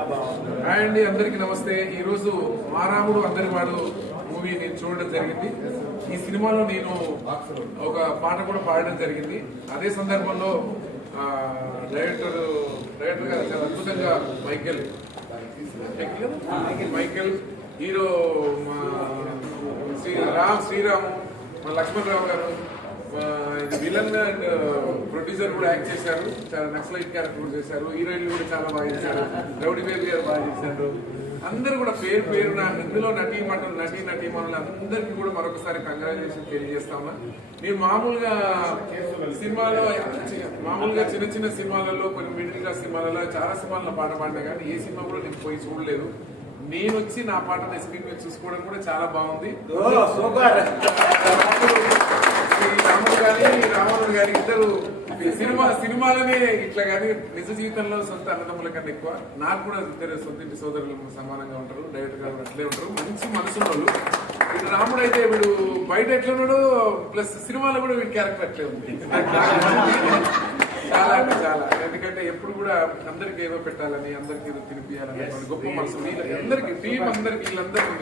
Hi అండి, అందరికి నమస్తే. ఈ రోజు మా రాముడు అందరి వాడు మూవీ నేను చూడడం జరిగింది. ఈ సినిమాలో నేను ఒక పాట కూడా పాడడం జరిగింది. అదే సందర్భంలో డైరెక్టర్ గారు చాలా అద్భుతంగా మైకేల్ హీరో శ్రీరాము, మా లక్ష్మణరావు గారు విలన్ అండ్ ప్రొడ్యూసర్ కూడా యాక్ట్ చేశారు. చాలా నక్సలైట్ క్యారెక్టర్ కూడా చేశారు. హీరోయిన్లు కూడా చాలా బాగా చేశారు. రౌడీ బేబీ గారు బాగా చేశారు. అందరూ కూడా పేరున ఇందులో నటీమణులు అందరికీ కూడా మరొకసారి కంగ్రాచులేషన్ తెలియజేస్తా ఉన్నా. నేను మామూలుగా చిన్న సినిమాలలో కొన్ని మిడిల్ క్లాస్ సినిమాలలో చాలా సినిమాల్లో పాట పాడినా కానీ ఏ సినిమా కూడా నేను పోయి చూడలేదు. నేను వచ్చి నా పాటను స్క్రీన్ మీద చూసుకోవడం కూడా చాలా బాగుంది. రామన్ గారి ఇద్దరు సినిమాలనే ఇట్లా కానీ నిజ జీవితంలో సొంత అన్నదమ్ముల కన్నా ఎక్కువ. నాకు కూడా ఇద్దరు సొంత సోదరులు సమానంగా ఉంటారు. డైరెక్టర్ గారు అట్లే ఉంటారు. మంచి మనసున్న వాళ్ళు. వీడు రాముడు అయితే వీడు బయట ఎట్లున్నాడు, ప్లస్ సినిమాలో కూడా వీడి క్యారెక్టర్ అట్లే ఉంది. చాలా అంటే చాలా. ఎందుకంటే ఎప్పుడు కూడా అందరికి ఏదో పెట్టాలని, అందరికి ఏదో తినిపియాలని గొప్ప మనసు అందరికి టీం అందరికి వీళ్ళందరికీ